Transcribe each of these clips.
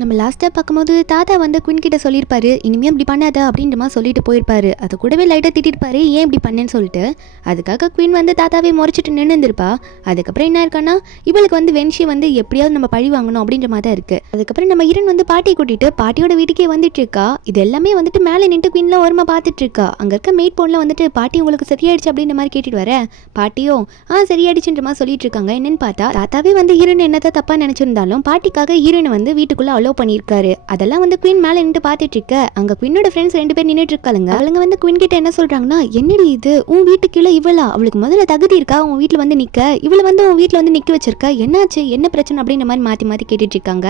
நம்ம லாஸ்ட்டாக பார்க்கும்போது தாத்தா வந்து குயின் கிட்ட சொல்லியிருப்பாரு, இனிமேல் இப்படி பண்ணாத அப்படின்ற மாதிரி சொல்லிட்டு போயிருப்பாரு. அது கூடவே லைட்டாக திட்டிருப்பாரு, ஏன் இப்படி பண்ணேன்னு சொல்லிட்டு. அதுக்காக குயின் வந்து தாத்தாவே முறைச்சிட்டு நின்றுருப்பா. அதுக்கப்புறம் என்ன இருக்கான்னா, இவளுக்கு வந்து வென்ஷி வந்து எப்படியாவது நம்ம பழி வாங்கணும் அப்படின்ற மாதிரி தான் இருக்கு. அதுக்கப்புறம் நம்ம ஹீரோயின் வந்து பாட்டியை கூட்டிட்டு பாட்டியோட வீட்டுக்கே வந்துட்டு இருக்கா. இது எல்லாமே வந்துட்டு மேலே நின்று குயின்லாம் ஓரமா பார்த்துட்டு இருக்கா. அங்கே இருக்க மேட் போன்ல வந்துட்டு பாட்டி உங்களுக்கு சரியாயிடுச்சு அப்படின்ற மாதிரி கேட்டுட்டு வர பாட்டியும் சரியாயிடுச்சுன்ற மாதிரி சொல்லிட்டு இருக்காங்க. என்னன்னு பார்த்தா தாத்தாவே வந்து ஹீரோயின் என்னதான் தப்பா நினைச்சிருந்தாலும் பாட்டிக்காக ஹீரோயின் வந்து வீட்டுக்குள்ள அலோ பண்ணியிருக்காரு. அதெல்லாம் வந்து குயின் மேலே நின்று பார்த்துட்டு இருக்க. அங்க குயினோட ஃப்ரெண்ட்ஸ் 2 பேர் நின்றுட்டு இருக்காளுங்க. அவங்க வந்து குயின் கிட்ட என்ன சொல்றாங்கன்னா, என்னடி இது உன் வீட்டுக்குள்ள இவளா, அவளுக்கு முதல்ல தகுதி இருக்கா உன் வீட்டுல வந்து நிக்க, இவளை வந்து உன் வீட்டுல வந்து நிக்க வச்சிருக்க, என்னாச்சு என்ன பிரச்சனை அப்படின்ற மாதிரி மாத்தி மாத்தி கேட்டுட்டு இருக்காங்க.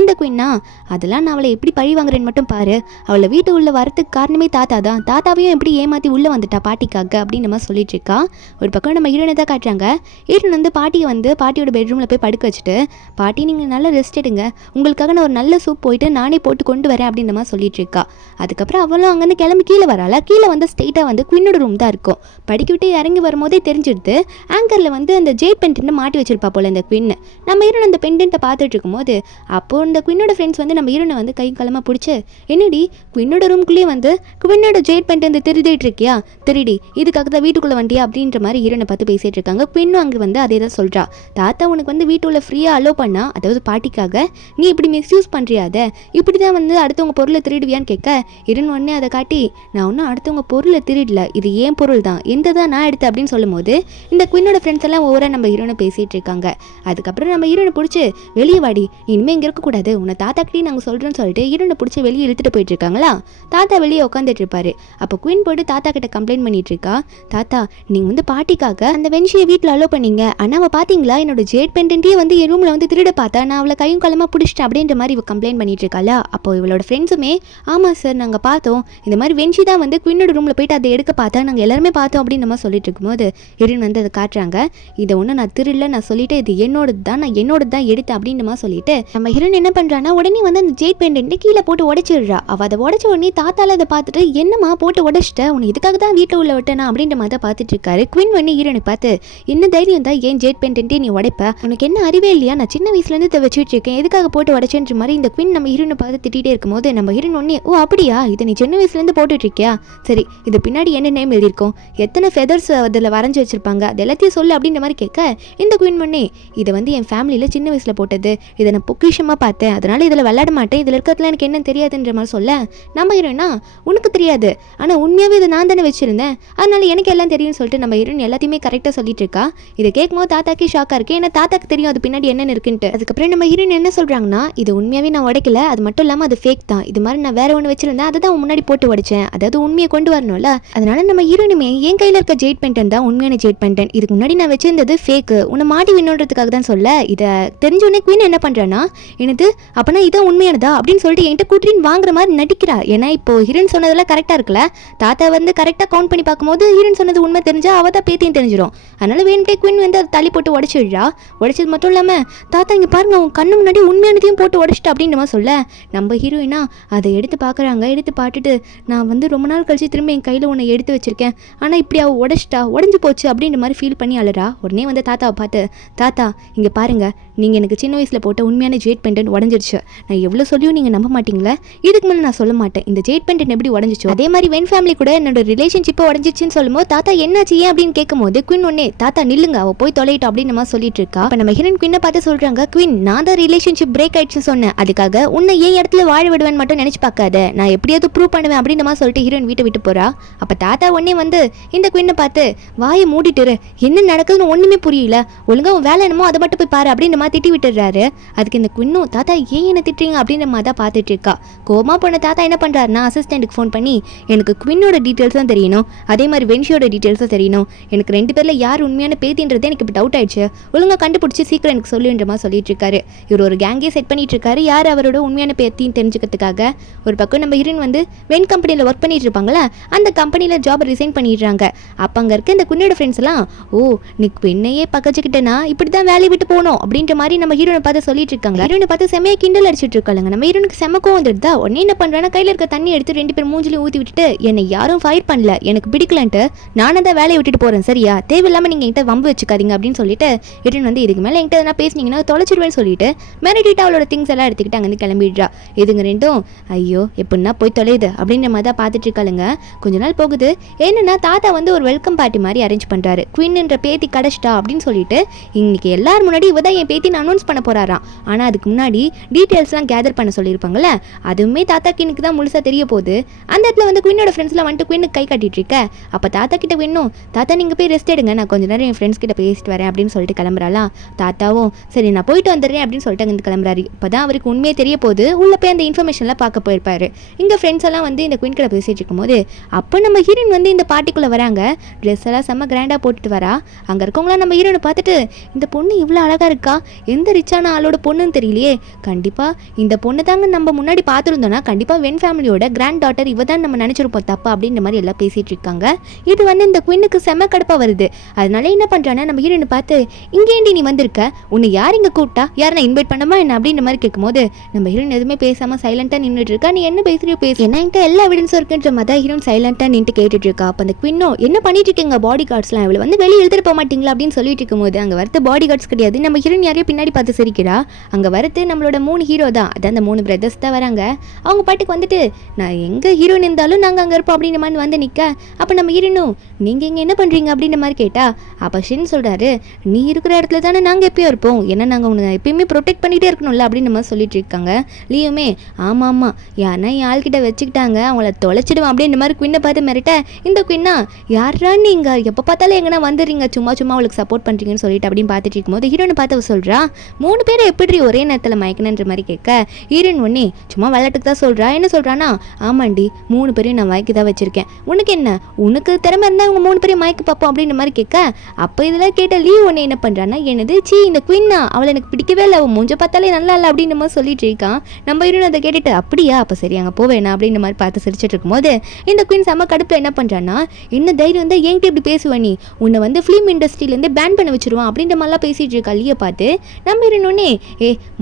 இந்த குயின்னா, அதெல்லாம் நான் அவளை எப்படி பழி வாங்குறேன்னு மட்டும் பாரு, அவளை வீட்டு உள்ள வரதுக்கு காரணமே தாத்தா தான், தாத்தாவையும் எப்படி ஏமாத்தி உள்ள வந்துட்டா பாட்டிக்காக அப்படின்ற மாதிரி சொல்லிட்டு இருக்கா. ஒரு பக்கம் நம்ம ஹீரோனை தான் காட்டுறாங்க. ஹீரோன் வந்து பாட்டியை வந்து பாட்டியோட பெட்ரூம்ல போய் படுக்க வச்சுட்டு, பாட்டி நீங்க நல்லா ரெஸ்ட் எடுங்க, உங்களுக்காக நான் ஒரு நல்ல சூப் போயிட்டு நானே போட்டு கொண்டு வரேன் அப்படின்ற மாதிரி சொல்லிட்டு இருக்கா. அதுக்கப்புறம் அவளும் அங்கேருந்து கிளம்பி கீழே வராளா. கீழே வந்து ஸ்ட்ரெயிட்டாக வந்து குயினோட ரூம் தான் இருக்கும். படிக்க விட்டு இறங்கி வரும்போதே தெரிஞ்சிடுது, ஆங்கரில் வந்து அந்த ஜெயிட் பெண்டன்ட் மாட்டி வச்சிருப்பா போல இந்த குயின். நம்ம ஹீரோன் அந்த பெண்டன்ட்டை பார்த்துட்டு இருக்கும்போது அப்போ இந்த குயினோட ஃப்ரெண்ட்ஸ் வந்து நம்ம ஹீரோனை வந்து கை களமாக பிடிச்சி, என்னடி குயினோட ரூம்குள்ளேயே வந்து குயினோட ஜெயிட் பெண்டன்ட் திருடிட்டு இருக்கியா, திருடி இதுக்காக தான் வீட்டுக்குள்ளே வண்டியா அப்படின்ற மாதிரி ஹீரோனை பார்த்து பேசிட்டு இருக்காங்க. குயினும் அங்கே வந்து அதே தான் சொல்கிறா, தாத்தா உனக்கு வந்து வீட்டுள்ள ஃப்ரீயாக அலோ பண்ணா, அதாவது பாட்டிக்காக நீ இப்படி மிஸ்யூஸ் பண்ணுறியாத, இப்படி தான் வந்து அடுத்தவங்க பொருளை திருடுவியான்னு கேட்க, ஹீரோன் உடனே அதை காட்டி, நான் ஒன்றும் அடுத்தவங்க பொருளை திருடல, இது ஏன் பொருள் தான், எந்த தான் நான் எடுத்தேன் அப்படின்னு சொல்லும் போது இந்த குயினோட ஃப்ரெண்ட்ஸ் எல்லாம் ஓவரா நம்ம ஹீரோனை பேசிட்டு இருக்காங்க. அதுக்கப்புறம் நம்ம ஹீரோனை பிடிச்சி, வெளியே வாடி இனிமேல் இங்கே இருக்கக்கூடாது, உன்னை தாத்தா கிட்டே நாங்கள் சொல்கிறோன்னு சொல்லிட்டு ஹீரோனை பிடிச்சி வெளியே இழுத்துட்டு போயிட்டு இருக்காங்களா. தாத்தா வெளியே உட்காந்துட்டு இருப்பாரு. அப்போ குயின் போட்டு தாத்தா கிட்ட கம்ப்ளைண்ட் பண்ணிட்டு இருக்கா, தாத்தா நீங்கள் வந்து பாட்டிக்காக அந்த வென்ஷியை வீட்டில் அலோ பண்ணீங்க, ஆனால் அவள் பார்த்தீங்களா என்னோட ஜேட் பெண்டன்ட்டே வந்து என் ரூமில் வந்து திருட பார்த்தா, நான் அவளை கையும் களமாக பிடிச்சிட்டேன் அப்படின்ற மாதிரி இவ கம்ப்ளைண்ட் பண்ணிட்டு இருக்காளா. அப்போ இவளோட ஃப்ரெண்ட்ஸுமே, ஆமாம் சார் நாங்கள் பார்த்தோம், இந்த மாதிரி வென்ஷி தான் வந்து குயினோட ரூமில் போயிட்டு அதை எடுக்க பார்த்தா, நாங்கள் எல்லாருமே பார்த்தோம் அப்படின்னு நம்ம சொல்லிட்டு இருக்கும்போது ஹீரோயின் வந்து அதை காட்டுறாங்க. இதை ஒன்று நான் திருடல, நான் சொல்லிட்டு இது என்னோடது தான், நான் என்னோட தான் எடுத்தேன் அப்படின்னு நம்ம சொல்லிட்டு நம்ம ஹீரோயின் என்ன பண்ணுறான்னா உடனே வந்து அந்த ஜெயிட் பெண்டன்ட்டை கீழே போட்டு உடைச்சிடுறா. அவள் அதை உடச்ச உடனே தாத்தால அதை பார்த்துட்டு, என்னம்மா போட்டு உடைச்சிட்ட, உன்னை இதுக்காக தான் வீட்டில் உள்ள விட்டேனா அப்படின்ற மாதிரி தான் பார்த்துட்டு இருக்காரு. குயின் வந்து ஹீரோனை பார்த்து, என்ன தைரியம் தான் ஏன் ஜெயிட் பெண்டன்ட்டே நீ உடைப்ப, உனக்கு என்ன அறிவே இல்லையா, நான் சின்ன வயசுலேருந்து இதை வச்சுட்டு இருக்கேன், எதுக்காக போட்டு உடைச்சேன்ற மாதிரி இந்த குயின் நம்ம ஹீரோனை பார்த்து திட்டிகிட்டே இருக்கும்போது நம்ம ஹீரோயின் ஒன்னே, ஓ அப்படியா இதை நீ சின்ன வயசுலேருந்து போட்டுட்டு இருக்கியா, சரி இது பின்னாடி என்ன நேம் எழுதியிருக்கோம், எத்தனை ஃபெதர்ஸ் அதில் வரைஞ்சி வச்சிருப்பாங்க, அது எல்லாத்தையும் சொல்லு அப்படின்ற மாதிரி கேட்க, இந்த குயின் ஒன்னே, இதை வந்து என் ஃபேமிலியில் சின்ன வயசில் போட்டது, இதை நான் பொக்கிஷமாக பார்த்தேன், அதனால இதில் விளையாட மாட்டேன், இதில் இருக்கிறதுல எனக்கு என்ன தெரியாதுன்ற மாதிரி சொல்ல நம்ம ஹீரோயினா, உனக்கு தெரியாது ஆனால் உண்மையாகவே இதை நான் தானே வச்சிருந்தேன், அதனால எனக்கு எல்லாம் தெரியும்னு சொல்லிட்டு நம்ம ஹீரோயின் எல்லாத்தையுமே கரெக்டாக சொல்லிட்டு இருக்கா. இதை கேட்கும்போது தாத்தாக்கே ஷாக்காக இருக்கு, ஏன்னா தாத்தாக்கு தெரியும் அது பின்னாடி என்னென்னு இருக்குன்ட்டு. அதுக்கப்புறம் நம்ம ஹீரோயின் என்ன சொல்கிறாங்கன்னா, இது உண்மையாகவே நான் உடைக்கல, அது மட்டும் இல்லாமல் அது ஃபேக் தான், இது மாதிரி நான் வேற ஒன்று வச்சிருந்தேன், அதை தான் முன்னாடி போட்டு உடைச்சேன், அதாவது உண்மையை கொண்டு வரணும்ல, அதனால நம்ம ஹீரோயினுமே என் கையில் இருக்க ஜெயிட் பெண்டன் தான் உண்மையான ஜெயிட் பெண்டன், இதுக்கு முன்னாடி நான் வச்சிருந்தது ஃபேக்கு, உன்னை மாட்டி விண்ணுன்றதுக்காக தான் சொல்ல. இதை தெரிஞ்சோடனே குயின் என்ன பண்ணுறான்னா, எனக்கு அப்போனா இதான் உண்மையானதா அப்படின்னு சொல்லிட்டு என்கிட்ட கூட்டின்னு வாங்குற மாதிரி நடிக்கிறா. ஏன்னா இப்போ ஹீரோயின் சொன்னதெல்லாம் கரெக்டாக இருக்குல்ல, தாத்தா வந்து கரெக்டாக கவுண்ட் பண்ணி பார்க்கும்போது ஹீரோயின் சொன்னது உண்மை தெரிஞ்சா அவள் தான் பேத்தியும் தெரிஞ்சிடும், அதனால வேணுட்டே குயின் வந்து அதை தள்ளி போட்டு உடச்சிடுறா. உடைச்சது மட்டும் இல்லாமல் தாத்தா இங்கே பாருங்க உன் கண்ணு முன்னாடி உண்மையானதையும் போட்டு உடச்சிட்டா அப்படின்ற மாதிரி சொல்ல நம்ம ஹீரோயினா அதை எடுத்து பார்க்குறாங்க. எடுத்து பார்த்துட்டு, நான் வந்து ரொம்ப நாள் கழிச்சு திரும்ப என் கையில் உன்னை எடுத்து வச்சிருக்கேன், ஆனால் இப்படி அவள் உடச்சிட்டா உடஞ்சி போச்சு அப்படின்ற மாதிரி ஃபீல் பண்ணி அழுறா. உடனே வந்து தாத்தாவை பார்த்து, தாத்தா இங்கே பாருங்க நீங்கள் எனக்கு சின்ன வயசில் போட்ட உண்மையான ஜெயிட் பெண்டன் உடஞ்சிருச்சு, நான் எவ்வளோ சொல்லியும் நீங்கள் நம்ப மாட்டீங்களே, இதுக்கு மேலே நான் சொல்ல மாட்டேன், இந்த ஜெயிட் பெண்டன் எப்படி உடஞ்சிச்சோ அதே மாதிரி வென் ஃபேமிலி கூட என்னோட ரிலேஷன்ஷிப்பை உடஞ்சிச்சுன்னு சொல்லும்போது தாத்தா என்னாச்சு ஏன் அப்படின்னு கேட்கும்போது குயின் ஒன்னே, தாத்தா நில்லுங்க அவள் போய் தொலையிட்டோம் அப்படின்னு நம்ம சொல்லிட்டு இருக்கா. அப்போ நம்ம ஹீரோயின் குயினை பார்த்து சொல்கிறாங்க, குயின் நான் தான் ரிலேஷன்ஷிப் பிரேக் ஆயிடுச்சுன்னு சொன்னேன், அதுக்காக உன்னை ஏன் இடத்துல வாழ விடுவேன் மட்டும் நினச்சி பார்க்காத, நான் எப்படியாவது ப்ரூவ் பண்ணுவேன் அப்படின்னு நம்ம சொல்லிட்டு ஹீரோயின் வீட்டை விட்டு போகிறா. அப்போ தாத்தா ஒன்னே வந்து இந்த குயினை பார்த்து, வாயை மூடிட்டுரு, என்ன நடக்குதுன்னு ஒன்றுமே புரியல, ஒழுங்காக உன் வேலை என்னமோ அதை மட்டும் போய் பாரு அப்படின்ற மாதிரி திட்டி விட்டுறாரு. அதுக்கு இந்த குயினும், தாத்தா ஏன் என்ன திட்டுறீங்க அப்படின்ற மாதிரி தான் பார்த்துட்டு இருக்கா. கோமா போன தாத்தா என்ன பண்ணுறாருன்னா அசிஸ்டண்ட்டுக்கு ஃபோன் பண்ணி, எனக்கு குயினோட டீட்டெயில்ஸ் தான் தெரியணும், அதே மாதிரி வென்ஷியோட டீட்டெயில்ஸும் தெரியணும், எனக்கு 2 பேரில் யார் உண்மையான பேத்தின்றதே எனக்கு இப்போ டவுட் ஆயிடுச்சு, ஒழுங்காக கண்டுபிடிச்சி சீக்கிரம் எனக்கு சொல்லுன்ற மாதிரி சொல்லிட்டு இருக்காரு. இவர் ஒரு கேங்கே செட் பண்ணிட்டு இருக்காரு, யார் அவரோட உண்மையான பேத்தின்னு தெரிஞ்சுக்கிறதுக்காக. ஒரு பக்கம் நம்ம ஹீரோயின் வந்து வென் கம்பெனியில் ஒர்க் பண்ணிட்டு இருப்பாங்களா, அந்த கம்பெனியில் ஜாப் ரிசைன் பண்ணிடுறாங்க. அப்போ அங்கே இருக்க இந்த குயினோட ஃப்ரெண்ட்ஸ் எல்லாம், ஓ நீ குயினையே பக்கச்சுக்கிட்டேன்னா இப்படி தான் வேலையை விட்டு போகணும் அப்படின்ற மாதிரி நம்ம ஹீரோனை பார்த்து சொல்லிட்டு இருக்காங்க. ஹீரோனை பார்த்து செம்மையாக கிண்டல் அடிச்சிட்டு இருக்காங்க. நம்ம ஹீரோனுக்கு செம்மக்கும் வந்துடுதா. உடனே என்ன பண்ணுறான்னா கையில் இருக்க தண்ணி எடுத்து 2 பேர் மூஞ்சிலையும் ஊற்றி விட்டுட்டு, என்னை யாரும் ஃபயர் பண்ணல, எனக்கு பிடிக்கலன்ட்டு நானும் தான் வேலையை விட்டுட்டு போகிறேன், சரியா, தேவையில்லாமல் நீங்கள் என்கிட்ட வம்பு வச்சுக்காதீங்க அப்படின்னு சொல்லிட்டு ஹீரோயின் வந்து, இதுக்கு மேலே என்கிட்ட எதனா பேசினீங்கன்னா தொலைச்சிடுவேன்னு சொல்லிட்டு மிரட்டிட்டு அவளோட திங்ஸ் எல்லாம் எடுத்துக்கிட்டு அங்கேருந்து கிளம்பிடுறா. இதுங்க ரெண்டும் ஐயோ எப்படின்னா போய் தொலையுது அப்படின்ற மாதிரி தான் பார்த்துட்டு இருக்காளுங்க. கொஞ்ச நாள் போகுது. என்னன்னா தாத்தா வந்து ஒரு வெல்கம் பார்ட்டி மாதிரி அரேஞ்ச் பண்ணுறாரு. குயின்ன்ற பேத்தி கிடச்சிட்டா அப்படின்னு சொல்லிட்டு இன்னைக்கு எல்லாரும் முன்னாடி இவ தான் என் பேத்தின்னு அனௌன்ஸ் பண்ண போறாராம். ஆனால் அதுக்கு முன்னாடி டீட்டெயில்ஸ்லாம் கேதர் பண்ண சொல்லியிருப்பாங்கல்ல, அதுவுமே தாத்தா கினுக்கு தான் முழுசாக தெரிய போகுது. அந்த இடத்துல வந்து குயினோட ஃப்ரெண்ட்ஸ்லாம் வந்துட்டு குயினுக்கு கை காட்டிட்டு இருக்க. அப்போ தாத்தா கிட்ட வேணும், தாத்தா நீங்கள் போய் ரெஸ்ட் எடுங்க, நான் கொஞ்ச நேரம் என் ஃப்ரெண்ட்ஸ் கிட்ட பேசிட்டு வரேன் அப்படின்னு சொல்லிட்டு கிளம்புறாலாம். தாத்தாவும் சரி நான் போயிட்டு வந்துடுறேன் அப்படின்னு சொல்லிட்டு அங்கே கிளம்புறாரு. இப்போ தான் அவருக்கு உண்மையே தெரிய போகுது. உள்ள போய் அந்த இன்ஃபர்மேஷன்லாம் பார்க்க போயிருப்பாரு. இங்கே ஃப்ரெண்ட்ஸ் எல்லாம் வந்து இந்த குயின் கிட்ட பேசிட்டு இருக்கும்போது அப்போ நம்ம ஹீரோயின் வந்து இந்த பார்ட்டிக்குள்ளே வராங்க. ட்ரெஸ் எல்லாம் செம்ம கிராண்டாக போட்டுட்டு வரா. அங்கே இருக்கவங்களாம் நம்ம ஹீரோனை பார்த்துட்டு இந்த பொண்ணு இவ்வளோ அழகாக இருக்கா, எந்த ரிச்சான ஆளோட பொண்ணுன்னு தெரியலையே, கண்டிப்பாக இந்த பொண்ணு தாங்க நம்ம முன்னாடி பார்த்துருந்தோன்னா கண்டிப்பாக வென் ஃபேமிலியோட கிராண்ட் டாட்டர் இவ தான் நம்ம நினச்சிருப்போம் தப்பா அப்படின்ற மாதிரி எல்லாம் பேசிகிட்டு இருக்காங்க. இது வந்து இந்த குயினுக்கு செம்ம கடுப்பாக வருது. அதனால என்ன பண்ணுறான்னா நம்ம ஹீரோனை பார்த்து இங்கேண்டி நீ வந்திருக்க, உன்னை யார் இங்கே கூப்பிட்டா, யார் நான் இன்வைட் பண்ணமா என்ன அப்படின்ற மாதிரி கேட்கும்போது நம்ம ஹீரோயின் எதுவுமே பேசாமல் சைலண்டாக நின்றுட்டு இருக்கா. நீ என்ன பேசுறியோ பேசு, என்ன என்கிட்ட எல்லா எவிடன்ஸும் இருக்குன்ற மாதிரி ஹீரோயின் சைலண்டாக நின்று கேட்டுட்டு இருக்கா. அப்போ அந்த குயினோ என்ன பண்ணிட்டு இருக்கீங்க பாடி கார்ட்ஸ்லாம், இவ்வளோ வந்து வெளியே எழுதிட்டு போக மாட்டீங்களா அப்படின்னு சொல்லிட்டு இருக்கும்போது அங்கே வரது பாடி கார்ட்ஸ் கிடையாது. நம்ம ஹீரோயின் யாரையும் பின்னாடி பார்த்து சிரிக்கிறா. அங்கே வரது நம்மளோட 3 ஹீரோ தான், அதான் அந்த 3 பிரதர்ஸ் தான் வராங்க. அவங்க பாட்டுக்கு வந்துட்டு நான் எங்கே ஹீரோயின் இருந்தாலும் நாங்கள் அங்கே இருப்போம் அப்படின்ற மாதிரி வந்து நிற்க. அப்போ நம்ம ஹீரோனும் நீங்கள் இங்கே என்ன பண்ணுறீங்க அப்படின்ற மாதிரி கேட்டா. அப்போ ஷின் சொல்கிறாரு நீ இருக்கிற இடத்துல தானே நாங்கள் எப்பயும் இருப்போம், ஏன்னா நாங்கள் உன்னை எப்பயுமே ப்ரொடெக்ட் பண்ணிகிட்டே இருக்கணும்ல அப்படின்னு நம்ம சொல்லிட்டு இருக்காங்க. லீவுமே ஆமாம் ஆமாம் யாருன்னா என் ஆள்கிட்ட வச்சுக்கிட்டாங்க அவங்கள தொலைச்சிடுவோம் அப்படின்ற மாதிரி குயினை பார்த்து மிரட்ட. இந்த குயின்னா யாரா நீங்கள் எப்போ பார்த்தாலும் எங்கன்னா வந்துடுறீங்க, சும்மா சும்மா அவளுக்கு சப்போர்ட் பண்ணுறீங்கன்னு சொல்லிட்டு அப்படின்னு பார்த்துட்டு இருக்கும்போது ஹீரோனை பார்த்து அவ சொல்கிறா 3 பேரை எப்படி ஒரே நேரத்தில் மயக்கணுன்ற மாதிரி கேட்க. ஹீரோயின் ஒன்னே சும்மா விளையாட்டுக்கு தான் சொல்கிறா. என்ன சொல்கிறானா ஆமாண்டி 3 பேரையும் நான் மயக்கி தான் வச்சுருக்கேன், உனக்கு என்ன, உனக்கு திறமை இருந்தால் இவங்க 3 பேரையும் மயக்க பார்ப்போம் அப்படின்ற மாதிரி கேட்க. அப்போ இதெல்லாம் கேட்ட லீவ் ஒன்று என்ன பண்ணுறான்னா என்னது சி இந்த குயின்னா அவளை எனக்கு பிடிக்கவே இல்லை, அவன் மூஞ்ச பார்த்தாலே நல்லா இல்லை அப்படின்ற மாதிரி சொல்லிட்டு இருக்கான். நம்ம ஹீரோயின் அதை கேட்டுட்டு அப்படியா அப்போ சரி அங்கே போவேனா அப்படின்ற மாதிரி பார்த்து சிரிச்சிட்டு இருக்கும்போது இந்த குயின் செம்ம கடுப்பில் என்ன பண்ணுறான்னா என்ன தைரியம் வந்து என்கிட்ட இப்படி பேசுவ நீ, உன்னை வந்து ஃபிலிம் இண்டஸ்ட்ரியிலேருந்து பேன் பண்ண வச்சிருவான் அப்படின்ற மாதிரிலாம் பேசிட்டு இருக்கா. லீயை பார்த்து நம்ம ஹீரோனே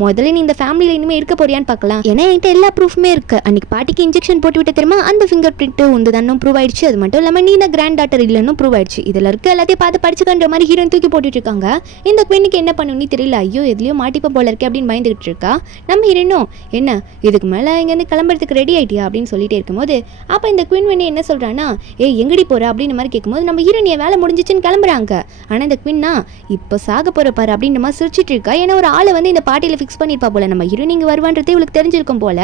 முதல்ல நீ இந்த ஃபேமிலியில் இனிமேல் இருக்க போறியான்னு பார்க்கலாம், ஏன்னா என்கிட்ட எல்லா ப்ரூஃப்மே இருக்கு, அன்னைக்கு பாட்டிக்கு இன்ஜெக்ஷன் போட்டு விட்ட தெரியுமா அந்த ஃபிங்கர் பிரிண்ட் உண்டு தானும் ப்ரூவ் ஆயிடுச்சு, அது மட்டும் இல்லாமல் நீ தான் கிராண்ட் டாட்டர் இல்லைன்னு ப்ரூவ் ஆயிடுச்சு, இதில் இருக்க எல்லாத்தையும் பார்த்து படிச்சுக்கன்ற மாதிரி ஹீரோயின் தூக்கி போட்டுட்டு இருக்காங்க. இந்த குயினுக்கு என்ன பண்ணுன்னு தெரியல, ஐயோ எதுலையோ மாட்டிப்ப போல இருக்கே அப்படின்னு பயந்துகிட்டு இருக்கா. நம்ம ஹீரோனும் என்ன இதுக்கு மேலே இங்கேருந்து கிளம்புறதுக்கு ரெடி ஆயிட்டியா அப்படின்னு சொல்லிட்டே இருக்கும்போது அப்போ இந்த குயின் வந்து என்ன சொல்கிறான்னா எங்கடி போகிற அப்படின்ற மாதிரி கேட்கும்போது நம்ம ஹீரோனியை வேலை முடிஞ்சிச்சுன்னு கிளம்புறாங்க. ஆனால் இந்த குயின்னா இப்போ சாக போகிற பாரு அப்படின்ற மாதிரி சிரிச்சிட்டு இருக்கா. ஏன்னா ஒரு ஆளை வந்து இந்த பார்ட்டியில் ஃபிக்ஸ் பண்ணியிருப்பா போல, நம்ம ஹீரோயின் இங்கே வருவான்றது இவளுக்கு தெரிஞ்சிருக்கும் போல.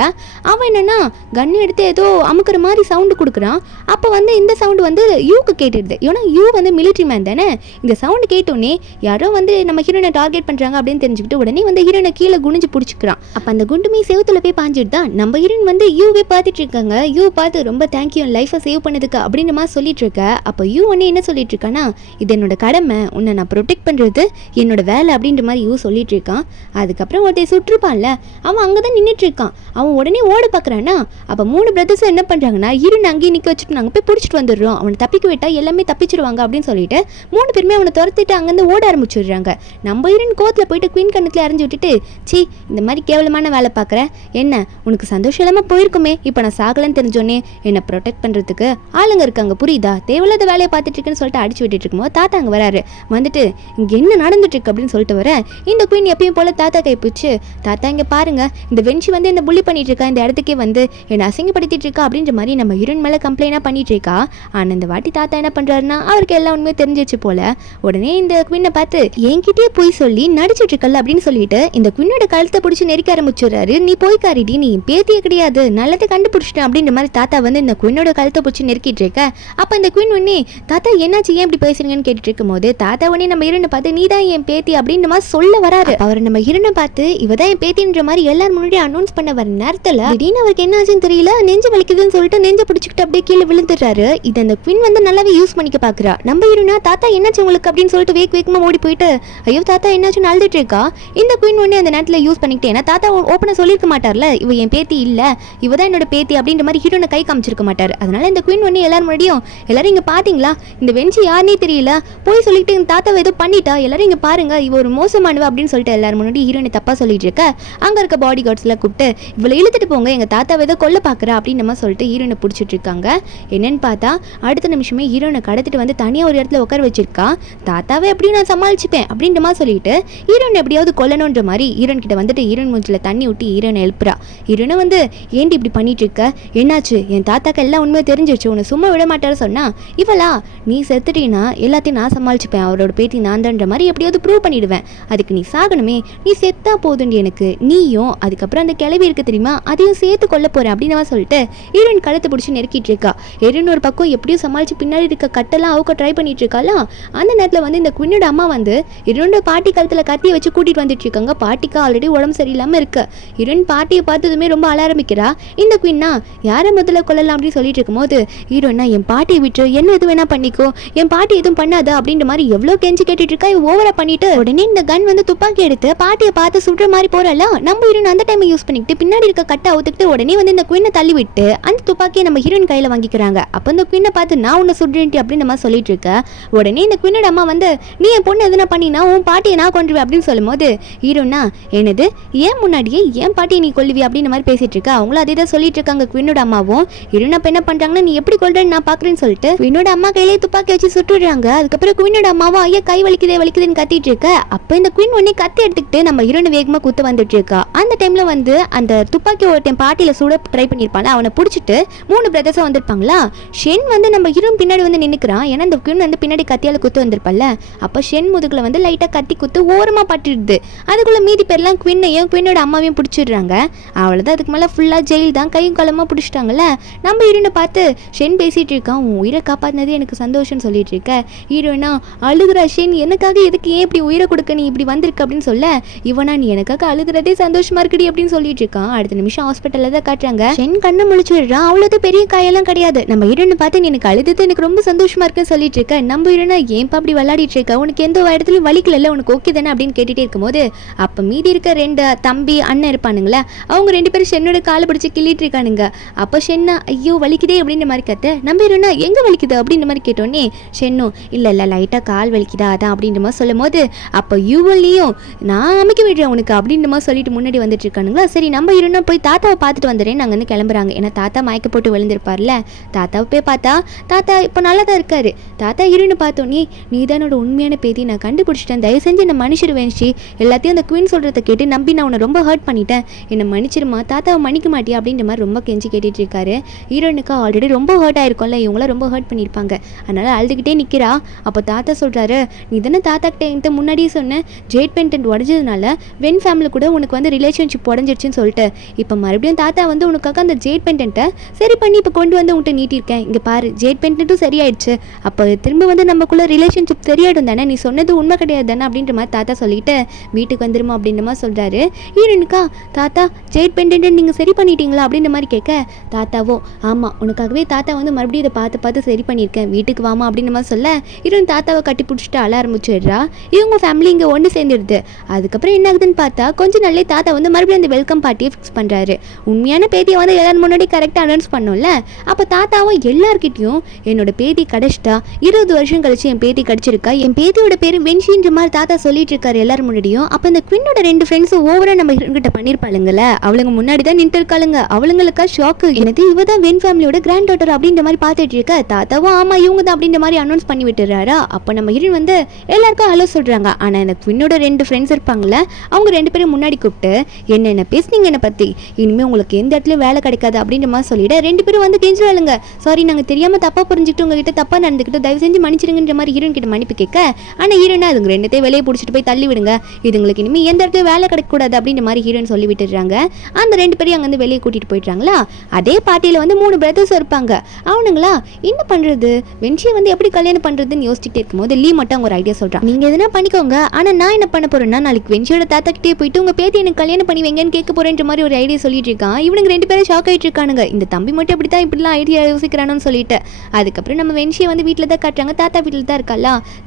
அவன் என்னன்னா கன்னு எடுத்து ஏதோ அமுக்கிற மாதிரி சவுண்டு கொடுக்குறான். அப்போ வந்து இந்த சவுண்டு வந்து யூக்கு கேட்டுடுது. ஏன்னா யூ வந்து மிலிட்ரி மேன் தானே. இந்த சவுண்டு கேட்டோன்னே யாரோ வந்து நம்ம ஹீரோனை டார்கெட் பண்ணுறாங்க அப்படின்னு தெரிஞ்சுக்கிட்டு உடனே வந்து ஹீரோனை கீழே குனிஞ்சு பிடிச்சிக்கிறான். அப்போ அந்த குண்டுமே செவுத்துல போய் பாஞ்சிட்டு தான் நம்ம ஹீரோயின் வந்து யூவே பார்த்துட்டு இருக்காங்க. யூ பார்த்து ரொம்ப தேங்க்யூ லைஃபை சேவ் பண்ணதுக்கு அப்படின்னு மாதிரி சொல்லிட்டு இருக்க. அப்போ யூ ஒன்று என்ன சொல்லிட்டு இருக்கானா இது என்னோட கடமை, உன்னை நான் ப்ரொடெக்ட் பண்ணுறது என்னோட வேலை அப்படின்ற மாதிரி யூ சொல்லிட்டு இருக்கான். அதுக்கப்புறம் ஒருத்தைய சுற்றுப்பான்ல அவன் அங்கே தான் நின்றுட்டு இருக்கான். அவன் உடனே ஓட பார்க்குறான்னா அப்போ 3 பிரதர்ஸும் என்ன பண்ணுறாங்கன்னா ஹீரோன் அங்கேயே நிற்க வச்சுட்டு நாங்கள் போய் பிடிச்சிட்டு வந்துடுறோம், அவனை தப்பிக்க விட்டால் எல்லாமே தப்பிச்சிருவாங்க அப்படின்னு சொல்லிட்டு 3 பேருமே அவனை துரத்திட்டு அங்கேருந்து ஓட ஆரம்பிச்சிடுறாங்க. நம்ம ஹீரோன் கோத்தில் போயிட்டு குயின் கண்ணத்தில் அறிஞ்சு விட்டுட்டு சி இந்த மாதிரி கேவலமான வேலை பார்க்குற, என்ன உனக்கு சந்தோஷம் இல்லாமல் போயிருக்குமே, இப்போ நான் சாகலன்னு தெரிஞ்சோன்னே என்னை ப்ரொடெக்ட் பண்ணுறதுக்கு ஆளுங்க இருக்காங்க புரியுதா, தேவையில்லாத வேலையை பார்த்துட்டு இருக்குன்னு சொல்லிட்டு அடிச்சு விட்டுட்டு இருக்கும்போது தாத்தா அங்கே வராரு. வந்துட்டு இங்கே என்ன நடந்துட்டு இருக்கு அப்படின்னு சொல்லிட்டு வர இந்த குயின் எப்பயும் போல தாத்தா கைப்பிச்சு தாத்தா இங்கே பாருங்க இந்த வெஞ்சி வந்து இந்த புள்ளி பண்ணிட்டு இருக்கா, இந்த இடத்துக்கே வந்து என்னை அசிங்கப்படுத்திட்டு இருக்கா அப்படின்ற மாதிரி நம்ம ஹீரோயின் மேலே கம்ப்ளைண்டாக பண்ணிட்டு இருக்கா. ஆனால் இந்த வாட்டி தாத்தா என்ன பண்ணுறாருன்னா அவருக்கு எல்லாம் உண்மையே தெரிஞ்சிச்சு போல. உடனே இந்த குயினை பார்த்து என்கிட்டயே போய் சொல்லி நடிச்சிட்டு இருக்கல அப்படின்னு சொல்லிட்டு இந்த குயினோட கழுத்தை பிடிச்சி நெரிக்க ஆரம்பிச்சுறாரு. நீ போய் காரிடி, நீ பேத்தியே கிடையாது, நல்லதை கண்டுபிடிச்சிட்டேன் அப்படின்ற மாதிரி தாத்தா வந்து இந்த குயினோட கழுத்தை பிடிச்சி நெருக்கிட்டு இருக்க. அப்போ இந்த குயின் உடனே தாத்தா என்னாச்சு ஏன் இப்படி பேசுறீங்கன்னு கேட்டுட்டு இருக்கும் போது தாத்தா உடனே நம்ம ஹீரோனை பார்த்து நீ தான் என் பேத்தி அப்படின்ற மாதிரி சொல்ல வராரு. அவர் நம்ம ஹீரோனை பார்த்து இவ தான் என் பேத்தின்ற மாதிரி எல்லாரும் முன்னாடி அனௌன்ஸ் பண்ண வர நேரத்தில் திடீர்னு அவருக்கு என்ன ஆச்சுன்னு தெரியல, நெஞ்சு வலிக்குதுன்னு சொல்லிட்டு நெஞ்ச பிடிச்சிக்கிட்டு அப்படியே கீழே விழுந்துடுறாரு. இது அந்த குயின் வந்து நல்லாவே யூஸ் பண்ணிக்க பாக்குறா. நம்ம ஹீரோனா தாத்தா என்னாச்சு உங்களுக்கு அப்படின்னு சொல்லிட்டு வேகமா ஓடி போயிட்டு ஐயோ தாத்தா என்னாச்சுன்னு அழுதுட்டு இருக்கா. இந்த குயின் உடனே அந்த நேரத்தில் யூஸ் பண்ணிக்கிட்டே ஏன்னா தாத்தா ஓப்பனா சொல்லியிருக்க மாட்டார்ல இவ என் பேத்தி இல்ல இவ தான் என்னோட பேத்தி அப்படின்ற மாதிரி ஹீரோனை கை காமிச்சிருக்க மாட்டார். அதனால இந்த குயின் உடனே எல்லாரும் முன்னாடியும் எல்லாரும் இங்க பாத்தீங்களா இந்த வெஞ்சி யாருனே தெரியல போய் சொல்லிட்டு எங்க தாத்தாவை ஏதோ பண்ணிட்டா, எல்லாரும் இங்க பாருங்க இவ ஒரு மோசமானவ அப்படின்னு சொல்லிட்டு எல்லாரும் முன்னாடி ஹீரோனை தப்பா சொல்லிட்டு இருக்க. அங்க இருக்க பாடி கார்ட்ஸ் எல்லாம் கூப்பிட்டு இவளை இழுத்துட்டு போங்க எங்க தாத்தாவை ஏதோ கொல்ல பாக்குறா அப்படின்னு நம்ம சொல்லிட்டு ஹீரோனை பிடிச்சிட்டு இருக்காங்க. என்னன்னு பார்த்தா அடுத்த நிமிஷமே ஹீரோனை கடத்திட்டு வந்து தனியா ஒரு இடத்துல உட்கார வச்சிருக்கா. தாத்தாவே எப்படி நான் சமாளிச்சுப்பேன் அப்படின்ற மாதிரி சொல்லிட்டு ஹீரோனை எப்படியாவது கொல்லணுன்ற மாதிரி ஹீரோன் கிட்ட வந்துட்டு ஹீரோன் மூஞ்சில் தண்ணி ஊட்டி ஹீரோனை எழுப்புறா. ஹீரோனை வந்து ஏண்டி இப்படி பண்ணிட்டு இருக்க, என்னாச்சு, என் தாத்தாக்கு எல்லாம் உண்மையை தெரிஞ்சிருச்சு, உன்னை சும்மா விட மாட்டாரு சொன்னா, இவளா நீ செத்துட்டீங்கன்னா எல்லாத்தையும் நான் சமாளிச்சுப்பேன், அவரோட பேத்தி நான் தான்ற மாதிரி எப்படியாவது ப்ரூவ் பண்ணிடுவேன், அதுக்கு நீ சாகணுமே, நீ செத்தா போதுண்டி எனக்கு, நீயும் அதுக்கப்புறம் அந்த கிளவி இருக்கு தெரியுமா அதையும் சேர்த்து கொல்ல போறேன் அப்படின்னு சொல்லிட்டு ஹீரோயின் கழுத்தை பிடிச்சி நெருக்கிட்டு இருக்கா. ஹீரோயின் ஒரு பக்கம் எப்படியும் சமாளிச்சு பின்னாடி இருக்க கட்டெல்லாம் அவுக்க ட்ரை பண்ணிட்டு இருக்காளா. அந்த நேரத்தில் வந்து இந்த குயினோட அம்மா வந்து ஹீரோனோட பாட்டி கழுத்துல கத்தியை வச்சு கூட்டிட்டு வந்துட்டு இருக்காங்க. பாட்டிக்கு ஆல்ரெடி உடம்பு சரியில்லாம இருக்கு. ஹீரோயின் பாட்டியை பார்த்ததுமே ரொம்ப அழ ஆரம்பிக்கிறா. இந்த குயின்னா யாரை முதல்ல கொல்லலாம் அப்படின்னு சொல்லிட்டு இருக்கும்போது ஹீரோயினா என் பாட்டியை விட்டு என்ன எது வேணா பண்ணிக்கோ, என் பாட்டி எதுவும் பண்ணாத அப்படின்ற மாதிரி எவ்வளவு கெஞ்சி கேட்டுட்டு இருக்கா. ஓவரா பண்ணிட்டு உடனே இந்த கன் வந்து துப்பாக்கி எடுத்து பாட்டியை பார்த்து சுடுற மாதிரி போறல. நம்ம ஹீரோயின் அந்த டைம் யூஸ் பண்ணிக்கிட்டு பின்னாடி இருக்க கட்டை அவுத்துக்கிட்டு உடனே வந்து இந்த குயினை தள்ளி விட்டு அந்த துப்பாக்கியை நம்ம ஹீரோயின் கையில வாங்கிக்கிறாங்க. அப்ப இந்த குயினை பார்த்து நான் உன்னை சுடுறேன் அப்படின்னு நம்ம சொல்லிட்டு இருக்க. உடனே இந்த குயினோட அம்மா வந்து நீ என் பொண்ணு எதுனா பண்ணினா உன் பாட்டியை நான் கொண்டுருவேன் அப்படின்னு சொல்லும் போது ஹீரோனா என்னது ஏன் முன்னாடியே ஏன் பாட்டியை நீ கொல்லுவி அப்படின்னு மாதிரி பேசிட்டு இருக்க. அவங்களும் அதே தான் சொல்லிட்டு இருக்காங்க குயினோட அம்மாவும். ஹீரோனா என்ன பண்றாங்கன்னா நீ எப்படி கொல்றேன்னு நான் பாக்குறேன்னு சொல்லிட்டு குயினோட அம்மா கையிலேயே துப்பாக்கி வச்சு சுட்டுறாங்க. அதுக்கப்புறம் குயினோட அம்மாவும் ஐயா கை வலிக்குதுன்னு கத்திட்டு இருக்க. அப்ப இந்த குயின் உடனே கத்தி எடுத்துக்கிட்டு நம்ம ஹீரோனை வேகமா குத்த வந்துட்டு இருக்கா. அந்த டைம்ல வந்து அந்த துப்பாக்கி ஒருத்தன் பாட்டியில சுட ட்ரை பண்ணிருப்பாங்க. அவனை பிடிச்சிட்டு 3 பிரதர்ஸும் வந்திருப்பாங்களா. ஷென் வந்து நம்ம ஹீரோன் பின்னாடி வந்து நின்னுக்கிறான். ஏன்னா இந்த குயின் வந்து பின்னாடி கத்தியால குத்து வந்திருப்பல்ல. அப்ப ஷென் முதுகுல வந்து லைட்டா கத்தி குத்து ஓரமா பட்டுடுது. அதுக்குள்ள மீதி பேர்லாம் குயினையும் குயினோட அம்மாவையும் பிடிச்சிடுறாங்க. அவ்வளவுதான், அதுக்கு மேல ஃபுல்லா ஜெயில் தான், கையும் காலமா பிடிச்சிட்டாங்கல்ல. நம்ம ஹீரோனை பார்த்து ஷென் பேசிட்டு இருக்கான், உன் உயிரை காப்பாத்தினது எனக்கு சந்தோஷம் சொல்லிட்டு இருக்க. ஹீரோயினா அழுகுறா, ஷென் எனக்காக எதுக்கு ஏன் இப்படி உயிரை கொடுக்க நீ இப்படி வந்திருக்க அப்படின்னு சொல்ல, இவனா நீ எனக்காக அழுகுறதே சந்தோஷமா இருக்குடி அப்படின்னு சொல்லிட்டு இருக்கான். அடுத்த நிமிஷம் ஹாஸ்பிட்டல்ல தான் காட்டுறாங்க. ஷென் கண்ணை முழிச்சு விடுறான். அவ்வளவு பெரிய காயெல்லாம் கிடையாது. நம்ம ஹீரோனை பார்த்து நீ எனக்கு அழுது எனக்கு ரொம்ப சந்தோஷமா இருக்குன்னு சொல்லிட்டு இருக்க. நம்ம ஹீரோனா ஏன்பா அப்படி விளையாடிட்டு இருக்க, உனக்கு எந்த இடத்துலயும் வலிக்கல, உனக்கு ஓகே தானே அப்படின்னு கேட்டுட்டே இருக்கும்போது அப்ப மீதி இருக்க 2 தம்பி அண்ணன் இருப்பானுங்களா, அவங்க 2 பேரும் ஷென்னோட காலை பிடிச்சி கிள்ளிட்டு இருக்கானுங்க. அப்ப ஷென்னா ஐயோ வலிக்குதே அப்படின்ற மாதிரி கத்த. நம்ம ஹீரோனா எங்க வலிக்குது அப்படின்ற மாதிரி கேட்டோன்னே ஷென்னும் இல்ல லைட்டா கால் வலிக்குதா அதான் அப்படின்ற மாதிரி சொல்லும் போது அப்ப யூவல்லையும் நான் அமைக்க விடுறேன் உனக்கு அப்படின்ற மாதிரி சொல்லிட்டு முன்னாடி வந்துட்டு இருக்கானுங்களா. சரி நம்ம ஹீரோனா போய் தாத்தாவை பார்த்துட்டு வந்துடுறேன் நாங்க வந்து கிளம்புறாங்க. ஏன்னா தாத்தா மயக்க போட்டு விழுந்திருப்பார்ல. தாத்தாவை போய் பார்த்தா தாத்தா இப்போ நல்லா தான் இருக்காரு. தாத்தா ஹீரோனை பார்த்தோன்னே நீ தான் என்னோட உண்மையான பேத்தி, நான் கண்டுபிடிச்சிட்டேன், தயவு செஞ்சு என்னை மன்னிச்சிடுவேன் ஷி, எல்லாத்தையும் அந்த குயின் சொல்றதை கேட்டு நம்பி நான் உன்னை ரொம்ப ஹர்ட் பண்ணிட்டேன், என்னை மன்னிச்சிருமா, தாத்தாவை மன்னிக்க மாட்டியா அப்படின்ற மாதிரி ரொம்ப கெஞ்சி கேட்டுட்டு இருக்காரு. ஹீரோனுக்கு ஆல்ரெடி ரொம்ப ஹர்ட் ஆயிருக்கும்ல, இவங்களாம் ரொம்ப ஹர்ட் பண்ணியிருப்பாங்க. அதனால அழுதுகிட்டே நிற்கிறா. அப்போ தாத்தா சொல்றாரு நீ தானே தாத்தா கிட்ட என்கிட்ட முன்னாடியே சொன்ன ஜேட் பெண்டன்ட் உடஞ்சதுனால வென் ஃபேமிலி கூட உனக்கு வந்து ரிலேஷன்ஷிப் உடஞ்சிருச்சுன்னு சொல்லிட்டு, இப்போ மறுபடியும் தாத்தா வந்து உனக்காக அந்த ஜேட் பெண்டன்ட்டை சரி பண்ணி இப்போ கொண்டு வந்து உன்கிட்ட நீட்டிருக்கேன், இங்கே பாரு ஜேட் பெண்டன்ட்டும் சரியாயிடுச்சு, அப்போ திரும்ப வந்து நமக்குள்ள ரிலேஷன்ஷிப் சரியாயிடும் தானே, நீ சொன்னது உண்மை கிடையாது தானே அப்படின்ற மாதிரி தாத்தா சொல்லிட்டு வீட்டுக்கு வந்துருமா அப்படின்ற மாதிரி சொல்றாரு. ஹீரோனுக்கா தாத்தா ஜேட் பெண்டன்ட் நீங்க சரி பண்ணிட்டீங்களா அப்படின்ற மாதிரி கேட்க, தாத்தாவோ ஆமா உனக்காகவே தாத்தா வந்து மறுபடியும் இதை பார்த்து பார்த்து சரி பண்ணியிருக்கேன், வீட்டுக்கு வாமா அப்படின்ற மாதிரி சொல்ல ஹீரோன் தாத்தாவை கட்டி பிடிச்சிட்டு அழ ஆரம்பிச்சிடுறா. இவங்க ஃபேமிலி இங்கே ஒன்று சேர்ந்துடுது. அதுக்கப்புறம் என்ன ஆகுதுன்னு பார்த்தா கொஞ்சம் நாளே தாத்தா வந்து மறுபடியும் அந்த வெல்கம் பார்ட்டியை ஃபிக்ஸ் பண்ணுறாரு. உண்மையான பேத்தியை வந்து எல்லாரும் முன்னாடி கரெக்டாக அனௌன்ஸ் பண்ணோம்ல. அப்போ தாத்தாவும் எல்லார்கிட்டையும் என்னோட பேத்தி கிடைச்சிட்டா, 20 வருஷம் கழிச்சு என் பேத்தி கிடைச்சிருக்கா, என் பேத்தியோட பேர் வென்ஷின்ற மாதிரி தாத்தா சொல்லிட்டு இருக்காரு எல்லாரும் முன்னாடியும். அப்போ இந்த குயினோட 2 ஃப்ரெண்ட்ஸும் ஓவரா நம்ம கிட்ட பண்ணியிருப்பாளுங்கள, அவளுங்க முன்னாடி தான் நின்று இருக்காளுங்க. அவளுங்களுக்கா ஷாக்கு, எனக்கு இவ தான் வென் ஃபேமிலியோட கிராண்ட் டாட்டர் அப்படின்ற மாதிரி பார்த்துட்டு இருக்க. தாத்தாவும் ஆமா இவங்க தான் அப்படின்ற மாதிரி அனௌன்ஸ் பண்ணி விட்டுறாரா. அப்போ நம்ம ஹீரோயின் வந்து எல்லாருக்கும் ஹலோ சொல்றாங்க. ஆனால் இந்த குயினோட 2 ஃப்ரெண்ட்ஸ் இருப்பாங்களே, அவங்க 2 பேரும் முன்னாடி கூப்பிட்டு என்ன பேசுனீங்க என்னை பற்றி, இனிமேல் உங்களுக்கு எந்த இடத்துலையும் வேலை கிடைக்காது அப்படின்ற மாதிரி சொல்லிட்டு 2 பேரும் வந்து கெஞ்சுறாளுங்க. சாரி நாங்கள் தெரியாமல் தப்பாக புரிஞ்சுக்கிட்டு உங்ககிட்ட தப்பாக நடந்துக்கிட்டு தயவு செஞ்சு மன்னிச்சிருங்கன்ற மாதிரி ஹீரோயின் கிட்ட மன்னிப்பு கேட்க, ஆனால் ஹீரோனா அதுங்க 2 வெளியே பிடிச்சிட்டு போய் தள்ளி விடுங்க, இதுங்களுக்கு இனிமேல் எந்த இடத்துலையும் வேலை கிடைக்கக்கூடாது அப்படின்ற மாதிரி ஹீரோயின் சொல்லி விட்டுறாங்க. அந்த 2 பேரும் அங்கே வந்து வெளியே கூட்டிகிட்டு போயிட்டாங்களா. அதே பார்ட்டியில் வந்து 3 பிரதர்ஸ் இருப்பாங்க. அவனுங்களா என்ன பண்ணுறது, வென்ஷியை வந்து எப்படி கல்யாணம் பண்ணுறதுன்னு யோசிச்சுட்டே இருக்கும்போது லீ மட்டும் அவங்க ஒரு ஐடியா சொல்கிறான். நீங்கள் எதுனா பண்ணிக்கோங்க, ஆனால் நான் என்ன பண்ண போகிறேன்னா நாளைக்கு வென்ஷியோட தாத்தா கிட்டே போயிட்டு உங்கள் பேத்தி எனக்கு கல்யாணம் பண்ணி வைங்கன்னு கேட்க போகிறேன்ற மாதிரி ஒரு ஐடியா சொல்லிட்டு இருக்கான். இவனுக்கு 2 பேரும் ஷாக் ஆகிட்டு இருக்கானுங்க. இந்த தம்பி மட்டும் எப்படி தான் இப்படிலாம் ஐடியா யோசிக்கிறானு சொல்லிட்டு. அதுக்கப்புறம் நம்ம வென்ஷியை வந்து வீட்டில் தான் காட்டுறாங்க. தாத்தா வீட்டில் தான் இருக்கா.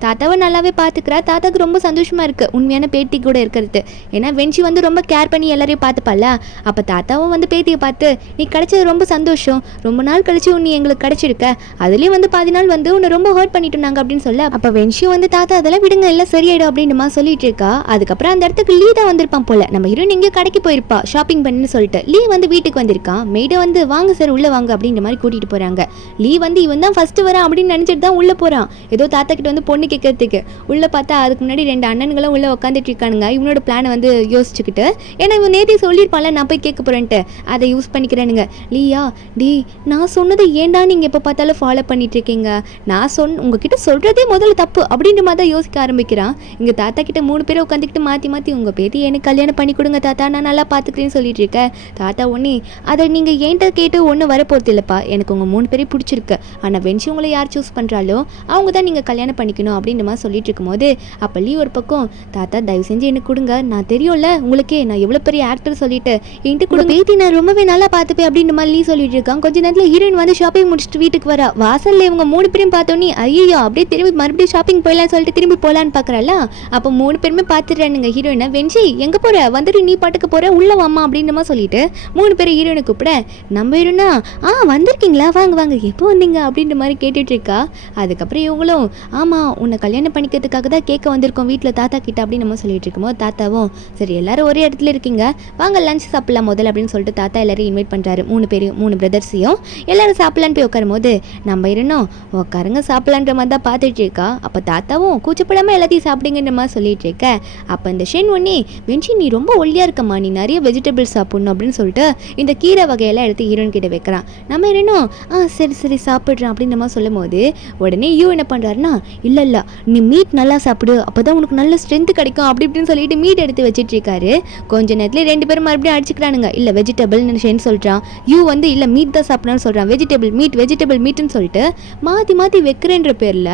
தாத்தாவை நல்லாவே பார்த்துக்கிறா. தாத்தாவுக்கு ரொம்ப சந்தோஷமா இருக்கு உண்மையான பேத்தி கூட இருக்கிறது. ஏன்னா வென்ஷி வந்து ரொம்ப கேர் பண்ணி எல்லாரையும் பார்த்துப்பால. அப்போ தாத்தாவும் வந்து பேத்தியை பார்த்து நீ கிடைச்சது ரொம்ப சந்தோஷம், ரொம்ப நாள் கழிச்சு நீ எங்களுக்கு கிடைச்சிருக்க, அதுலேயும் வந்து பாதி நாள் வந்து உன்னை ரொம்ப ஹர்ட் பண்ணிட்டு நாங்கள் அப்படின்னு சொல்ல, அப்போ வென்ஷியும் வந்து தாத்தா அதெல்லாம் விடுங்க எல்லாம் சரியாயிடும் அப்படின்னுமா சொல்லிட்டு இருக்கா. அதுக்கப்புறம் அந்த இடத்துக்கு லீ தான் வந்திருப்பான் போல. நம்ம ஹீரோயின் எங்கேயோ கடைக்கு போயிருப்பா ஷாப்பிங் பண்ணுன்னு சொல்லிட்டு. லீ வந்து வீட்டுக்கு வந்திருக்கான். மெய்டை வந்து வாங்க சார் உள்ள வாங்க அப்படின்ற மாதிரி கூட்டிட்டு போறாங்க. லீ வந்து இவன் தான் ஃபர்ஸ்ட் வரான் அப்படின்னு நினைச்சிட்டு தான் உள்ள போறான். ஏதோ தாத்தா கிட்ட வந்து பொண்ணு கேட்கறதுக்கு. உள்ள பார்த்தா அதுக்கு முன்னாடி 2 அண்ணன்களும் உள்ள உட்காந்துட்டு இருக்கானுங்க. இவனோட பிளானை வந்து யோசிச்சுக்கிட்டு வச்சுக்கிட்டு ஏன்னா இவன் நேத்தி சொல்லியிருப்பான்ல நான் போய் கேட்க போறேன்ட்டு அதை யூஸ் பண்ணிக்கிறேனுங்க. லியா டி நான் சொன்னதை ஏன்டா நீங்க எப்போ பார்த்தாலும் ஃபாலோ பண்ணிட்டு இருக்கீங்க, நான் உங்ககிட்ட சொல்றதே முதல்ல தப்பு அப்படின்ற மாதிரி தான் யோசிக்க ஆரம்பிக்கிறான். இங்க தாத்தா கிட்ட 3 பேரை உட்காந்துக்கிட்டு மாற்றி உங்க பேத்தி எனக்கு கல்யாணம் பண்ணி கொடுங்க தாத்தா, நான் நல்லா பார்த்துக்கிறேன்னு சொல்லிட்டு இருக்கேன். தாத்தா ஒன்னே அதை நீங்க ஏன்ட்ட கேட்டு ஒன்றும் வரப்போறது இல்லைப்பா, எனக்கு உங்க 3 பேரையும் பிடிச்சிருக்கு, ஆனால் வென்சி உங்களை யார் சூஸ் பண்றாலோ அவங்க தான் நீங்க கல்யாணம் பண்ணிக்கணும் அப்படின்ற மாதிரி சொல்லிட்டு இருக்கும்போது அப்போ லீ ஒரு பக்கம் தாத்தா தயவு செஞ்சு எனக்கு கொடுங்க, நான் தெரியும்ல உங்களுக்கே நான் எவ்வளோ பெரிய ஆக்டர் சொல்லிட்டு என்கிட்ட கூட பேத்தி நான் ரொம்பவே நல்லா பார்த்துப்பேன் அப்படின்ற மாதிரி லீ சொல்லிட்டு இருக்கான். கொஞ்ச நேரத்தில் ஹீரோயின் வந்து ஷாப்பிங் முடிச்சுட்டு வீட்டுக்கு வரா. வாசல்ல இவங்க 3 பேரும் பார்த்தோன்னே ஐயோ அப்படியே திரும்பி மறுபடியும் ஷாப்பிங் போயிடலான்னு சொல்லிட்டு திரும்பி போகலான்னு பார்க்குறாளா. அப்போ 3 பேருமே பார்த்துடுறானுங்க ஹீரோயினை. வென்சி எங்கே போகிற, வந்துட்டு நீ பாட்டுக்கு போகிற உள்ள வாமா அப்படின்ற மாதிரி சொல்லிட்டு 3 பேரும் ஹீரோயினை கூப்பிட நம்ம ஹீரோனா வந்திருக்கீங்களா வாங்க வாங்க எப்போ வந்தீங்க அப்படின்ற மாதிரி கேட்டுட்டு இருக்கா. அதுக்கப்புறம் இவங்களும் ஆமாம் உன்னை கல்யாணம் பண்ணிக்கிறதுக்காக தான் கேட்க வந்திருக்கோம் வீட்டில் தாத்தா கிட்ட அப்படின்னு நம்ம சொல்லிட்டு இருக்கும்போது தாத்தாவும் சரி எல்லாரும் ஒரே இடத்துல இருக்கீங்க வாங்க லஞ்ச் சாப்பிடலாம் முதல்ல அப்படின்னு சொல்லிட்டு தாத்தா எல்லாரையும் இன்வைட் பண்ணுறாரு. 3 பிரதர்ஸையும் எல்லாரும் சாப்பிடலான்னு போய் உட்காரும் போது நம்ம இருந்தோம் உட்காருங்க சாப்பிடலான்ற மாதிரி தான் பார்த்துட்டு இருக்கா. அப்போ தாத்தாவும் கூச்சப்படாமல் எல்லாத்தையும் சாப்பிடுங்கன்ற மாதிரி சொல்லிட்டு இருக்க. அப்போ இந்த ஷென் ஒன்னே வென்சி நீ ரொம்ப ஒல்லியாக இருக்கம்மா, நீ நிறைய வெஜிடபிள்ஸ் சாப்பிடணும் அப்படின்னு சொல்லிட்டு இந்த கீரை வகையெல்லாம் எடுத்து ஹீரோயின் கிட்ட வைக்கிறான். நம்ம இருந்தோம் சரி சரி சாப்பிட்றேன் அப்படின்னு நம்ம சொல்லும் போது உடனே என்ன பண்ணுறாருன்னா இல்லை நீ மீட் நல்லா சாப்பிடு அப்போ தான் உனக்கு நல்ல ஸ்ட்ரென்த் கிடைக்கும் அப்படி இப்படின்னு சொல்லிட்டு மீட் எடுத்து வச்சுட்டு இருக்காரு. கொஞ்ச நேரத்தில் 2 பேரும் மறுபடியும் அடிச்சுக்கிறானுங்க. இல்லை வெஜிடபிள்னு ஷென் சொல்கிறான், வந்து இல்லை மீட் தான் சாப்பிடணும்னு சொல்கிறான், வெஜிடபிள் மீட்டுன்னு சொல்லிட்டு மாற்றி வைக்கிறேன்ற பேரில்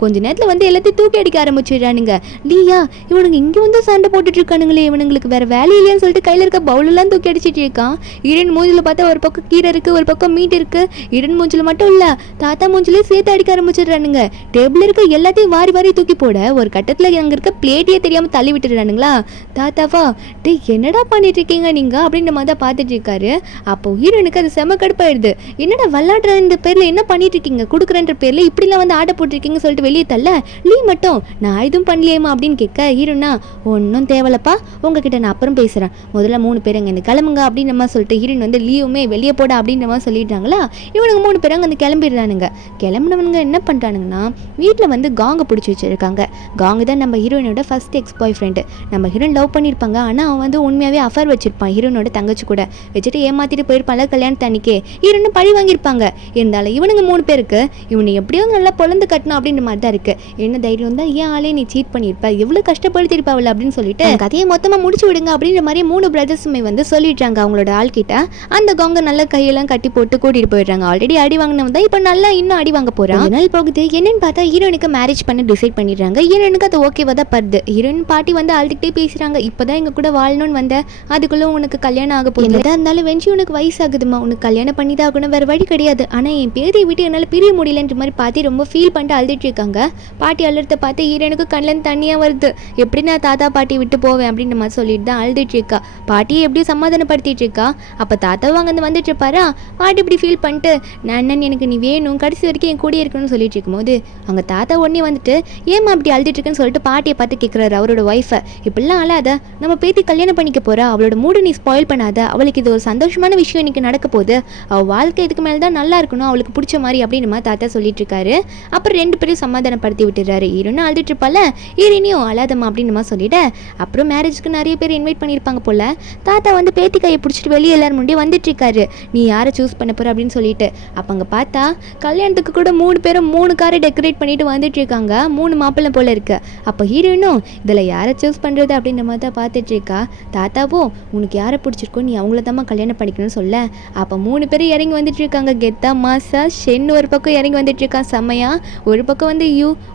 கொஞ்ச நேரத்தில் வந்து எல்லாத்தையும் தூக்கி அடிக்க ஆரம்பிச்சிடுறானுங்க. லீயா இவனுங்க இங்கே வந்து சண்டை போட்டுட்டு இருக்கானுங்களே, இவனுங்களுக்கு வேற வேலை இல்லையான்னு சொல்லிட்டு கையில் இருக்க பவுலெல்லாம் தூக்கி அடிச்சிட்டு இருக்கான். இரண்டு மூஞ்சில் பார்த்தா ஒரு பக்கம் கீரை இருக்குது ஒரு பக்கம் மீட் இருக்குது. இரண்டு மூஞ்சில் மட்டும் இல்லை தாத்தா மூஞ்சிலே சேர்த்து அடிக்க ஆரம்பிச்சிடுறானுங்க. டேபிள் இருக்க எல்லாத்தையும் வாரி தூக்கி போட ஒரு கட்டத்தில் அங்கே இருக்க பிளேட்டையே தெரியாமல் தள்ளி விட்டுடுறானுங்களா. தாத்தாவா டே என்னடா பண்ணிட்டு இருக்கீங்க நீங்கள் அப்படின்ற மாதிரி தான் பார்த்துட்டு இருக்காரு. அப்போ ஹீரோனுக்கு அது செம கடுப்பாயிடுது. என்னடா விளாடுற பேரில் என்ன பண்ணிட்டு இருக்கீங்க, கொடுக்குறன்ற பேரில் இப்படிலாம் வந்து ஆடை போட்டிருக்கீங்கன்னு சொல்லிட்டு வெளியே தள்ள லீ மட்டும் நான் எதுவும் பண்ணலையேமா அப்படின்னு கேட்க ஹீரோனா ஒன்றும் தேவலப்பா உங்ககிட்ட நான் அப்புறம் பேசுகிறேன், முதல்ல 3 பேர் அங்கே கிளம்புங்க அப்படின்னு நம்ம சொல்லிட்டு ஹீரோயின் வந்து லீவுமே வெளியே போட அப்படின்ற மாதிரி சொல்லிட்டாங்களா. இவனுங்க 3 பேர் அங்கே கிளம்பிடுறானுங்க. கிளம்புனவனுங்க என்ன பண்ணுறானுங்கன்னா வீட்டில் வந்து காங்கை பிடிச்சி வச்சுருக்காங்க. காங்கு தான் நம்ம ஹீரோயினோட ஃபர்ஸ்ட் எக்ஸ் பாய் ஃப்ரெண்டு. நம்ம ஹீரோயின் லவ் பண்ணியிருப்பாங்க, ஆனால் அவன் வந்து உண்மையாகவே அஃபர் வச்சிருப்பான் ஹீரோனோட தங்கச்சி கூட வச்சுட்டு ஏமாற்றிட்டு போயிருப்பாங்க கல்யாணத்து அன்னைக்கே. ஹீரோன்னு பழி வாங்கியிருப்பாங்க. இருந்தாலும் இவனுங்க 3 பேருக்கு இவனை எப்படியோ நல்லா பொழந்து கட்டணும் அப்படின்ற மாதிரி தான் இருக்கு. என்ன தைரியம் தான் ஏன் ஆளே நீ சீட் பண்ணியிருப்ப, எவ்வளோ கஷ்டப்படுத்திருப்பாவில் அப்படின்னு சொல்லிட்டு கதையை மொத்தமாக முடிச்சு விடுங்க அப்படின்ற மாதிரி 3 பிரதர்ஸுமே வந்து சொல்லிடுறாங்க அவங்களோட ஆள்கிட்ட. அந்த காங்க நல்லா கையெல்லாம் கட்டி போட்டு கூட்டிட்டு போயிடுறாங்க. ஆல்ரெடி அடி வாங்கினவன் தான் இப்போ நல்லா இன்னும் அடி வாங்க போறான். நாள் போகுது. என்னன்னு பார்த்தா ஹீரோனுக்கு மேரேஜ் பண்ணி டிசைட் பண்ணிடுறாங்க. ஹீரோனுக்கு அது ஓகேவா தான் படுது. ஹீரோயின் பாட்டி வந்து அழுதுகிட்டே பேசுறாங்க, இப்போதான் எங்க கூட வாழணும்னு வந்த, அதுக்குள்ள உனக்கு கல்யாணம் ஆக போகுது, என்னதான் இருந்தாலும் வெஞ்சி உனக்கு வயசாகுதுமா, உனக்கு கல்யாணம் பண்ணி தான் ஆகணும், வேற வழி கிடையாது, ஆனா என் பேரை விட்டு என்னால் பிரிய முடியலன்ற மாதிரி பாட்டி ரொம்ப ஃபீல் பண்ணிட்டு அழுதுட்டு இருக்காங்க. பாட்டி அழுறத பார்த்து ஹீரோனுக்கு கண்ணில் தண்ணியா வருது. எப்படி நான் தாத்தா பாட்டி விட்டு போவேன் அப்படின்ற மாதிரி சொல்லிட்டு தான் அழுதுட்டு இருக்கா. பாட்டியை எப்படியும் சமாதானப்படுத்திட்டு இருக்கா. அப்போ தாத்தாவும் அங்கே வந்துட்டு இருப்பாரா. பாட்டி இப்படி ஃபீல் பண்ணிட்டு நான் எனக்கு நீ வேணும் கடைசி வரைக்கும் என் கூட இருக்கணும்னு சொல்லிட்டு இருக்கும்போது அங்கே தாத்தா உடனே வந்துட்டு ஏமா அப்படி அழுதுட்டு இருக்குன்னு சொல்லிட்டு பாட்டியை பார்த்து கேட்குறாரு அவரோட ஒய்ஃபை. இப்படிலாம் அழாத, நம்ம பேத்தி கல்யாணம் பண்ணிக்க போறா, அவளோட மூடு நீ ஸ்பாயில் பண்ணாத, அவளுக்கு இது ஒரு சந்தோஷமான விஷயம் இன்னைக்கு நடக்க போகுது, அவள் வாழ்க்கை இதுக்கு மேலே தான் நல்லா இருக்கணும், அவளுக்கு பிடிச்ச மாதிரி அப்படின்னு மாதிரி தாத்தா சொல்லிட்டு இருக்காரு. அப்புறம் 2 பேரும் சமாதானப்படுத்தி விட்டுறாரு. ஹீரோன்னு அழுதுட்டு இருப்பால, ஹீரோனியும் அழாதம்மா அப்படின்னு மாதிரி சொல்லிட்டு அப்புறம் மேரேஜ்க்கு நிறைய பேர் இன்வைட் பண்ணியிருப்பாங்க போல. தாத்தா வந்து பேத்தி கையை பிடிச்சிட்டு வெளியே எல்லாரும் முன்னாடி வந்துட்டு இருக்காரு. நீ யாரை சூஸ் பண்ண போற அப்படின்னு சொல்லிட்டு. அப்போ அங்கே பார்த்தா கல்யாணத்துக்கு கூட 3 பேரும் 3 காரை டெக்கரேட் பண்ணிட்டு வந்துட்டு இருக்காங்க. 3 மாப்பிள்ளை போல இருக்கு. அப்போ ஹீரோயினும் இதில் யாரை சூஸ் பண்ணுறது அப்படின்ற மாதிரி தான் பார்த்துட்டு இருக்கா. தாத்தாவும் உனக்கு யாரை பிடிச்சிருக்கோ நீ அவங்கள தான் கல்யாணம் பண்ணிக்கணும்னு சொல்ல. அப்போ 3 பேரும் இறங்கி வந்துட்டு இருக்காங்க. கெத்தா மாசா ஷென் ஒரு பக்கம் இறங்கி வந்துட்டு இருக்கான் செம்மையா. ஒரு பக்கம் வந்து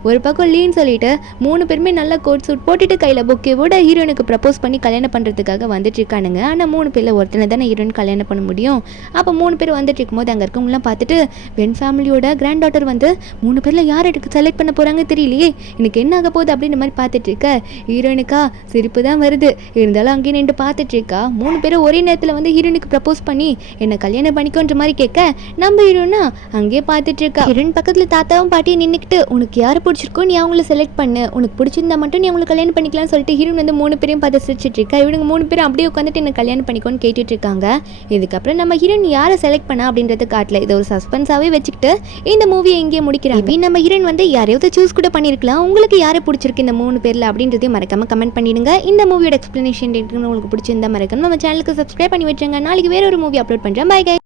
ஒரு பக்கம் லீன்னு சொல்லிட்டு 3 பேருமே நல்லா கோட் சூட் போட்டுட்டு கையில் புக்கேவோட ஹீரோனுக்கு ப்ரப்போஸ் பண்ணி கல்யாணம் பண்ணுறதுக்காக வந்துட்டு இருக்கானுங்க. ஆனால் 3 பேரில் ஒருத்தனை தானே ஹீரோயின் கல்யாணம் பண்ண முடியும். அப்போ 3 பேர் வந்துட்டு இருக்கும்போது அங்கே இருக்கவங்களாம் பார்த்துட்டு வென் ஃபேமிலியோட கிராண்ட் டாட்டர் வந்து 3 பேரில் யார் எடுக்க செலக்ட் பண்ண போகிறாங்க தெரியலையே, எனக்கு என்ன ஆக போகுது அப்படின்ற மாதிரி பார்த்துட்டு இருக்க. ஹீரோயினுக்கா சிரிப்பு தான் வருது. இருந்தாலும் அங்கேயே நின்று பார்த்துட்டு இருக்கா. 3 பேரும் ஒரே நேரத்தில் வந்து ஹீரோனுக்கு ப்ரப்போஸ் பண்ணி என்னை கல்யாணம் பண்ணிக்கோன்ற மாதிரி கேட்க நம்ம ஹீரோனா அங்கேயே பார்த்துட்டு இருக்கா. ஹீரோயின் பக்கத்தில் தாத்தாவும் பாட்டியும் நின்றுக்கிட்டு உனக்கு யார் பிடிச்சிருக்கோ நீ அவங்கள செலக்ட் பண்ணு, உனக்கு பிடிச்சிருந்தா மட்டும் நீ அவங்களை கல்யாணம் பண்ணிக்கலாம்னு சொல்லிட்டு ஹீரோயின் வந்து 3 பேரையும் பார்த்து சிரிச்சிட்டு இருக்கா. இவனுங்க 3 பேரும் அப்படியே உட்காந்துட்டு என்ன கல்யாணம் பண்ணிக்கோன்னு கேட்டுட்டு இருக்காங்க. இதுக்கப்புறம் நம்ம ஹீரோயின் யாரை செலக்ட் பண்ணா அப்படின்றது காட்டல. இது ஒரு சஸ்பென்ஸாவே வச்சுக்கிட்டு இந்த மூவியை இங்கே முடிக்கிறாங்க. நம்ம ஹீரோயின் வந்து யாரையாவது சூஸ் கூட பண்ணியிருக்கலாம். உங்களுக்கு யாரை பிடிச்சிருக்கு இந்த 3 பேர்ல அப்படின்றதையும் மறக்காம கமெண்ட் பண்ணிடுங்க. இந்த மூவியோட எக்ஸ்பிளேஷன் எக்ஸ்ப்ளனேஷன் இருக்குன்னு உங்களுக்கு பிடிச்சிருந்தா மறக்காம நம்ம சேனலுக்கு சப்ஸ்கிரைப் பண்ணி வச்சுங்க. நாளைக்கு வேற ஒரு மூவி அப்லோட் பண்ணுறேன். பை கை.